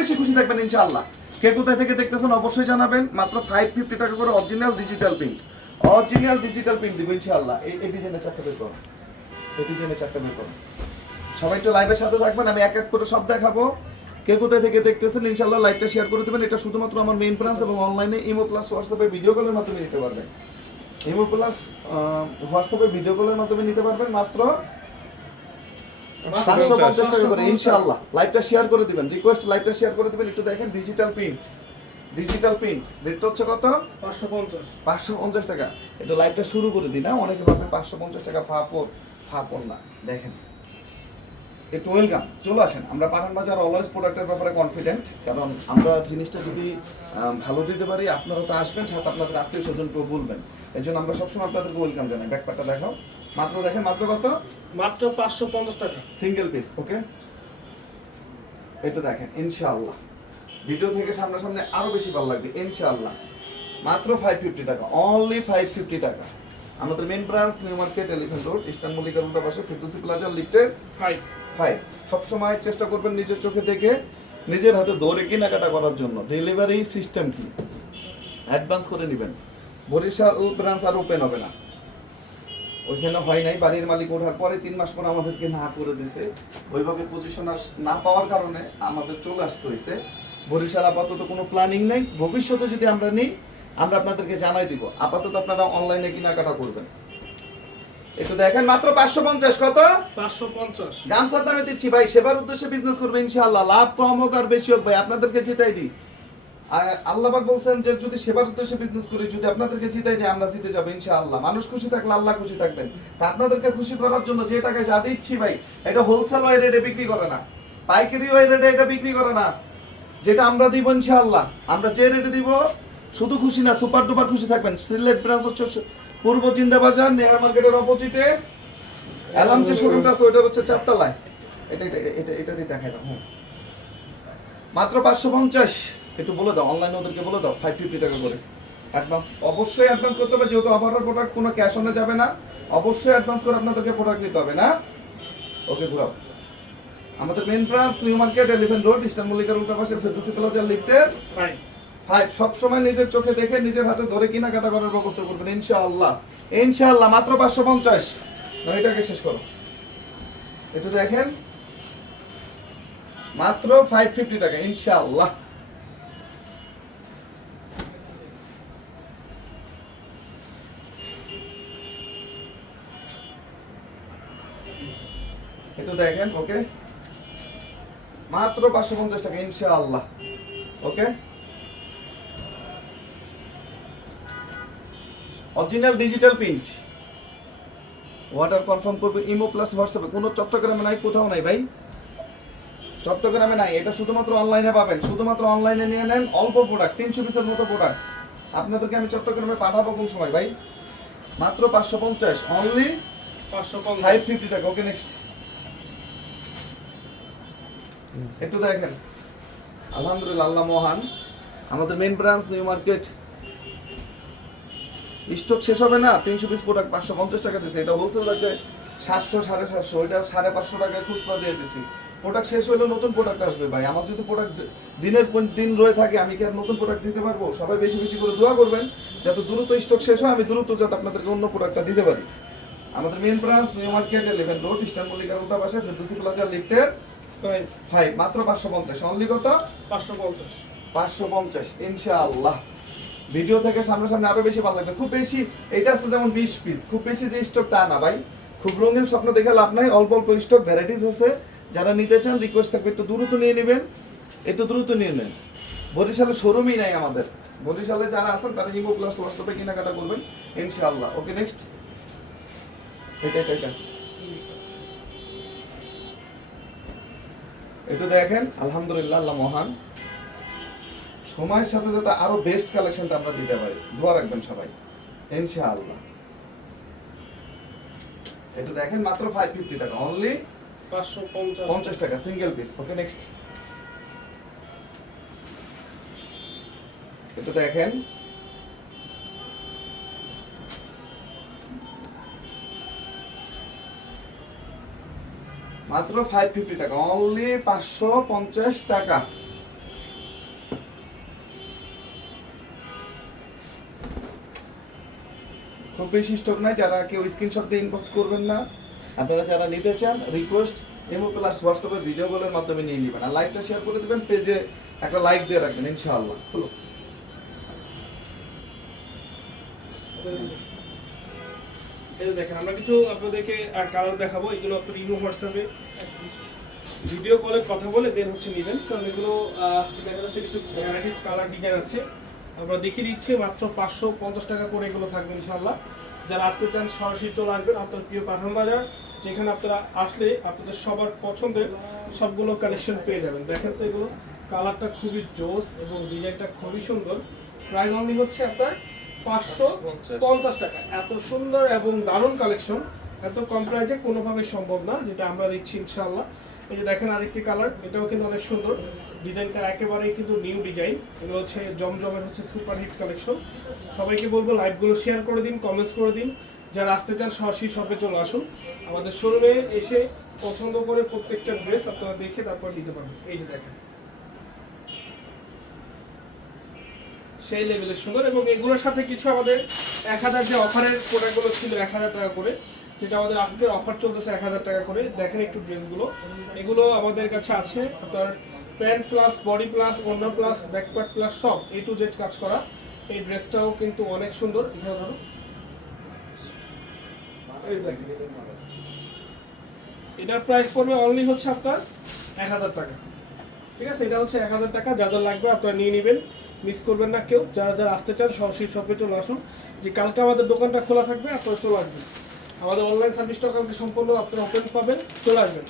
বেশি খুশি থাকবেন ইনশাআল্লাহ। কে কোথায় থেকে দেখতেছেন অবশ্যই জানাবেন। মাত্র ফাইভ ফিফটি টাকা করে original digital print original digital print দিব ইনশাআল্লাহ। এই ডিজাইনের চারটা বের করো। এই ডিজাইনের চারটা বের করো। সবাই একটু লাইভের সাথে থাকবেন, আমি এক এক করে সব দেখাবো। কে কোথায় থেকে দেখতেছেন ইনশাআল্লাহ লাইভটা শেয়ার করে দেবেন। এটা শুধুমাত্র আমার মেইন ব্রাঞ্চ এবং অনলাইনে ইমো প্লাস হোয়াটসঅ্যাপে ভিডিও কলের মাধ্যমে নিতে পারবেন। ইমো প্লাস হোয়াটসঅ্যাপে ভিডিও কলের মাধ্যমে নিতে পারবেন। মাত্র পাঁচশো পঞ্চাশ টাকা করে ইনশাআল্লাহ। লাইভটা শেয়ার করে দিবেন। রিকোয়েস্ট লাইভটা শেয়ার করে দিবেন। একটু দেখেন ডিজিটাল প্রিন্ট ডিজিটাল প্রিন্ট রেটটা হচ্ছে কত? পাঁচশো পঞ্চাশ। পাঁচশো পঞ্চাশ টাকা। একটু লাইভটা শুরু করে দিই না। অনেকে ভাবে পাঁচশো পঞ্চাশ টাকা না। দেখেন। একটু ওয়েলকাম চলে আসেন। আমরা পাঠান বাজার অলওয়েজ প্রোডাক্টের ব্যাপারে কনফিডেন্ট কারণ আমরা জিনিসটা যদি ভালো দিতে পারি আপনারা তো আসবেন সাথে আপনাদের আত্মীয় স্বজনকেও বলবেন। এই জন্য আমরা সবসময় আপনাদেরকে ওয়েলকাম জানাই। ব্যাকপারটা দেখাও। মাত্র দেখেন মাত্র কত? মাত্র পাঁচশো পঞ্চাশ টাকা। সিঙ্গেল পিস ওকে এটা দেখেন ইনশাআল্লাহ। ভিডিও থেকে সামনাসামনি আরও বেশি ভালো লাগবে ইনশাআল্লাহ। মাত্র ফাইভ ফিফটি টাকা অনলি ফাইভ ফিফটি টাকা। আমাদের main branch New Market Elephant Road Eastern মল্লিকার উল্টা পাশে ফিরদৌসি প্লাজা লিফটে ফাইভ ফাইভ সবসময় চেষ্টা করবেন নিজের চোখে দেখে নিজের হাতে দৌড়ে কেনাকাটা করার জন্য। ডেলিভারি সিস্টেম কি? অ্যাডভান্স করে নেবেন। বরিশাল ব্রাঞ্চ আর ওপেন হবে না। ওইখানে হয় নাই বাড়ির মালিক ওঠার পরে তিন মাস পর আমাদেরকে না করে দিছে। ওইভাবে পজিশন না পাওয়ার কারণে আমাদের চলে আসতে হয়েছে বরিশাল আপাতত কোনো প্ল্যানিং নেই। ভবিষ্যতে যদি আমরা নিই আমরা আপনাদেরকে জানাই দিব। আপাতত আপনারা অনলাইনে কেনাকাটা করবেন। একটু দেখেন মাত্র পাঁচশো পঞ্চাশ কত? পাঁচশো পঞ্চাশ। গামছার দামে দিচ্ছি ভাই সেবার উদ্দেশ্যে বিজনেস করবে ইনশাল্লাহ লাভ কম হোক আর বেশি হোক ভাই আপনাদেরকে জিতাই দিই। আল্লাহবাক বলছেন যে যদি সেবার উদ্দেশ্যে বিজনেস করি, যদি আপনাদেরকে জিতাই দিই আমরা জিতে যাব ইনশাআল্লাহ। মানুষ খুশি থাকলে আল্লাহ খুশি থাকবেন। তা আপনাদেরকে খুশি করার জন্য যে টাকায় যা দিচ্ছি ভাই, এটা হোলসেল ওই রেটে বিক্রি করে না। পাইকারি ওই রেটে এটা বিক্রি করে না। যেটা আমরা দিব ইনশাআল্লাহ। আমরা যে রেটে দিব, শুধু খুশি না, সুপার ডুপার খুশি থাকবেন। সিলেট ব্রাঞ্চ হচ্ছে পূর্ব চিন্তা বাজার নেহার মার্কেটের অপোজিটে অ্যালার্ম যে শোরুমটা আছে, ওইটার হচ্ছে চারতলায়। এটা এটা এটা, এটারই দেখাই দাও মাত্র পাঁচশো পঞ্চাশ। একটু বলে দাও অনলাইনে ওদেরকে বলে দাও ফাইভ ফিফটি টাকা করে। অ্যাডভান্স অবশ্যই অ্যাডভান্স করতে হবে যেহেতু অফারের প্রোডাক্ট কোনো ক্যাশ অনে যাবে না অবশ্যই অ্যাডভান্স করে আপনাদেরকে প্রোডাক্ট নিতে হবে না? ওকে ঘুরাও। আমাদের main branch New Market Elephant Road Eastern মল্লিকার উল্টা পাশে ফেরদৌসি প্লাজা লিফটের ফাইভ সবসময় নিজের চোখে দেখে নিজের হাতে ধরে কেনাকাটা করার ব্যবস্থা করবেন ইনশাআল্লাহ। ইনশাআল্লাহ মাত্র পাঁচশো পঞ্চাশ। এটাকে শেষ করো। একটু দেখেন। মাত্র ফাইভ ফিফটি টাকা ইনশাআল্লাহ। একটু দেখেন ওকে মাত্র পাঁচশো পঞ্চাশ টাকা ইনশাআল্লাহ okay original digital print order confirm করবে ইমো প্লাস হোয়াটসঅ্যাপে কোনো চট্টগ্রামে নাই কোথাও নাই ভাই। চট্টগ্রামে নাই এটা শুধুমাত্র অনলাইনে পাবেন। শুধুমাত্র অনলাইনে নিয়ে নেন অল্প প্রোডাক্ট তিনশো পিসের মতো প্রোডাক্ট আপনাদেরকে আমি চট্টগ্রামে পাঠাবো কোন সময় ভাই? মাত্র পাঁচশো পঞ্চাশ অনলি পাঁচশো ফাইভ ফিফটি টাকা ওকে নেক্সট একটু দেখেন। আলহামদুলিল্লাহ, আল্লাহ মহান। আমাদের main branch New Market stock শেষ হবে না, তিনশো পিস প্রোডাক্ট পাঁচশো পঞ্চাশ টাকা দিচ্ছে এটা হোলসেল আছে সাতশো, সাড়ে সাতশো ওইটা সাড়ে পাঁচশো টাকায় খুচরা দিয়ে দিচ্ছি প্রোডাক্ট শেষ হলে নতুন প্রোডাক্ট আসবে ভাই। আমার যদি প্রোডাক্ট দিনের দিন রয়ে থাকে, আমি কি আর নতুন প্রোডাক্ট দিতে পারব? সবাই বেশি বেশি করে দোয়া করবেন, যাতে দ্রুত স্টক শেষ হয়, আমি দ্রুত যাতে আপনাদেরকে অন্য প্রোডাক্টটা দিতে পারি। আমাদের main branch New Market Elephant Road Eastern মল্লিকার উল্টা পাশে ফেরদৌসি প্লাজা লিফটের ফাইভ ভাই মাত্র পাঁচশো পঞ্চাশ। অনলি কত? পাঁচশো পঞ্চাশ। পাঁচশো পঞ্চাশ ইনশাআল্লাহ। ভিডিও থেকে সামনাসামনি আরও বেশি ভালো লাগবে। খুব বেশি এটা আছে যেমন বিশ পিস খুব বেশি যে স্টক তা না ভাই খুব রঙিন স্বপ্ন দেখে লাভ নাই। অল্প অল্প স্টক ভ্যারাইটিস আছে। যারা নিতে চান রিকোয়েস্ট থাকবে একটু দ্রুত নিয়ে নেবেন। একটু দ্রুত নিয়ে নেন। বরিশালে শোরুমই নাই আমাদের। বরিশালে যারা আছেন তারা ইমো প্লাস হোয়াটসঅ্যাপে কেনাকাটা করবেন ইনশাআল্লাহ। ওকে নেক্সট এটা এটা এটা। একটু দেখেন আলহামদুলিল্লাহ আল্লাহ মহান। সময়ের সাথে সাথে আরও বেস্ট কালেকশনটা আমরা দিতে পারি। দোয়া রাখবেন সবাই। ইনশাআল্লাহ। এটা দেখেন মাত্র ফাইভ ফিফটি টাকা। অনলি পাঁচশো পঞ্চাশ। পঞ্চাশ টাকা সিঙ্গেল পিস ওকে নেক্সট এটা দেখেন। মাত্র ফাইভ ফিফটি টাকা। অনলি পাঁচশো পঞ্চাশ টাকা। খুব বেশি স্টক নাই, যারা কেউ স্ক্রিনশট দিয়ে ইনবক্স করবেন না। আপনারা যারা নিতে চান রিকোয়েস্ট এমও প্লাস হোয়াটসঅ্যাপের ভিডিওগুলোর মাধ্যমে নিয়ে নেবেন। আর লাইকটা শেয়ার করে দেবেন পেজে একটা লাইক দিয়ে রাখবেন, ইনশাআল্লাহ। এই দেখেন, আমরা কিছু আপনাদেরকে কালার দেখাবো। এগুলো আপনার ইমো হোয়াটসঅ্যাপে ভিডিও কলে কথা বলে দেন হচ্ছে নেবেন। কারণ এগুলো দেখা যাচ্ছে কিছু ভ্যারাইটিস কালার ডিজাইন আছে। আমরা দেখিয়ে দিচ্ছি মাত্র পাঁচশো পঞ্চাশ টাকা করে এগুলো থাকবে ইনশাল্লাহ যারা আসতে চান, সরাসরি চলে আসবেন আপনার প্রিয় পাঠান বাজার, যেখানে আপনারা আসলে আপনাদের সবার পছন্দের সবগুলো কালেকশন পেয়ে যাবেন। দেখেন তো এগুলো কালারটা খুবই জোস এবং ডিজাইনটা খুবই সুন্দর। প্রাইস অনলি হচ্ছে আপনার পাঁচশো পঞ্চাশ টাকা। এত সুন্দর এবং দারুণ কালেকশন এত কম প্রাইসে কোনোভাবে সম্ভব না, যেটা আমরা দিচ্ছি ইনশাআল্লাহ। এই যে দেখেন আরেকটি কালার এটাও কিন্তু অনেক সুন্দর। ডিজাইনটা একেবারেই কিন্তু নিউ ডিজাইন এগুলো হচ্ছে জমজমের হচ্ছে সুপার হিট কালেকশন সবাইকে বলব লাইভগুলো শেয়ার করে দিন কমেন্টস করে দিন। যারা আসতে চান, সরাসরি শপে চলে আসুন। আমাদের শোরুমে এসে পছন্দ করে প্রত্যেকটা ড্রেস আপনারা দেখে তারপর নিতে পারবেন। এই যে দেখেন। সেই লেভেলের সুন্দর এবং এগুলোর সাথে কিছু আমাদের এক হাজার যে অফারের প্রোডাক্টগুলো ছিল, এক হাজার টাকা করে, যেটা আমাদের আজকের অফার চলতেছে এক হাজার টাকা করে। দেখেন একটু ড্রেসগুলো এগুলো আমাদের কাছে আছে আপনার প্যান্ট প্লাস বডি প্লাস অন্য প্লাস ব্যাকপার্ট প্লাস সব এ টু জেড কাজ করা। এই ড্রেসটাও কিন্তু অনেক সুন্দর। এখানে ধরো। এটার প্রাইস পড়বে অনলি হচ্ছে আপনার এক হাজার টাকা। ঠিক আছে? এটা হচ্ছে এক হাজার টাকা। যাদের লাগবে আপনারা নিয়ে নেবেন। মিস করবেন না কেউ। যারা যারা আসতে চান, সরাসরি শপে চলে আসুন। যে কালকে আমাদের দোকানটা খোলা থাকবে, আপনারা চলে আসবেন। আমাদের অনলাইন সার্ভিসটা কালকে সম্পূর্ণ আপনারা ওপেন পাবেন, চলে আসবেন।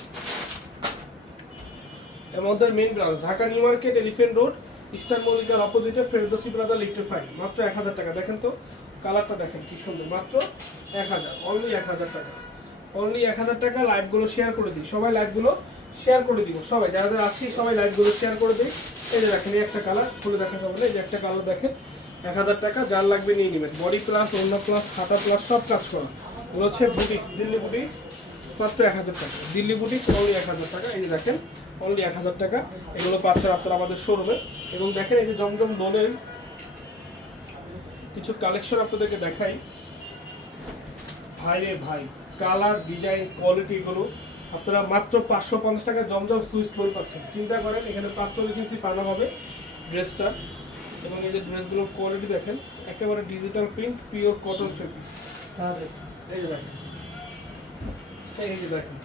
আমাদের main branch Dhaka New Market Elephant Road, Eastern মল্লিকার অপোজিটে ফেরদোসি ব্রাদার ইলেকট্রিফাইড মাত্র এক হাজার টাকা। দেখেন তো কালারটা দেখেন কি সুন্দর। মাত্র এক হাজার। অনলি এক হাজার টাকা। অনলি এক হাজার টাকা। লাইভগুলো শেয়ার করে দিই। সবাই লাইভগুলো শেয়ার করে দিব। সবাই যারা যারা আছি, সবাই লাইভগুলো শেয়ার করে দিই এই যে দেখেন একটা কালার খুলে দেখা যাবে এই যে একটা কালার দেখেন। এক হাজার টাকা, যার লাগবে নিয়ে নেবেন। বডি প্লাস অন্য প্লাস হাতা প্লাস সব কাজ করা। এগুলো হচ্ছে বুটিক্স দিল্লি বুটিক্স মাত্র এক হাজার টাকা। দিল্লি বুটিক্স অনলি এক হাজার টাকা। এই যে দেখেন অনলি এক হাজার টাকা। এগুলো পাচ্ছেন আপনারা আমাদের শোরুমে এবং দেখেন, এই যে জমজম দোলের কিছু কালেকশন আপনাদেরকে দেখাই। ভাই রে ভাই কালার ডিজাইন কোয়ালিটি গুলো আপনারা মাত্র পাঁচশো পঞ্চাশ টাকা জমজম সুইচ ফোন পাচ্ছেন। চিন্তা করেন এখানে পাঁচচল্লিশ ইঞ্চি পানা হবে ড্রেসটা এবং এই যে ড্রেসগুলোর কোয়ালিটি দেখেন একেবারে digital print pure cotton fabric এই যে দেখেন। এই যে দেখেন।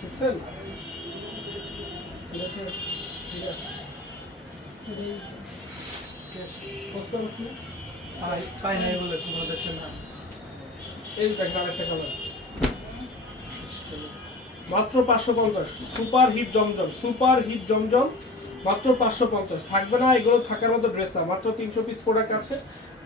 বুঝছেন পাই নাই বলে না। এই দেখেন আরেকটা কালার মাত্র পাঁচশো পঞ্চাশ। সুপার হিট জমজম, সুপার হিট জমজম, মাত্র পাঁচশো পঞ্চাশ। থাকবে না, এগুলো থাকার মতো ড্রেস না, মাত্র তিনশো পিস প্রোডাক্ট আছে।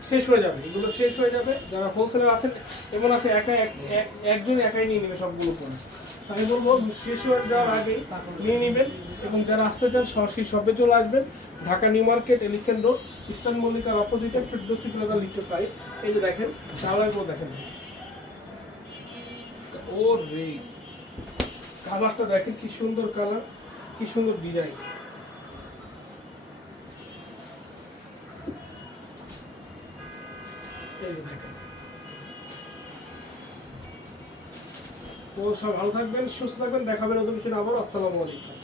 শেষ হয়ে যাবে, এগুলো শেষ হয়ে যাবে। যারা হোলসেলার আছেন, এমন আছে, একা এক- এক- একজন একাই নিয়ে নেবে সবগুলো পরে আমি বলব, শেষ হয়ে যাওয়ার আগে নিয়ে নেবেন এবং যারা আসতে চান, সরাসরি শপে চলে আসবেন। Dhaka New Market Elephant Road, Eastern মল্লিকার অপোজিটে ফিরদোসি প্লাজা লিচু প্রায় এই যে দেখেন কালারগুলো দেখেন। ও রে কালারটা দেখেন কি সুন্দর কালার, কি সুন্দর ডিজাইন তো সব ভালো থাকবেন, সুস্থ থাকবেন দেখাবেন নতুন কিছু আবার। আসসালামু আলাইকুম।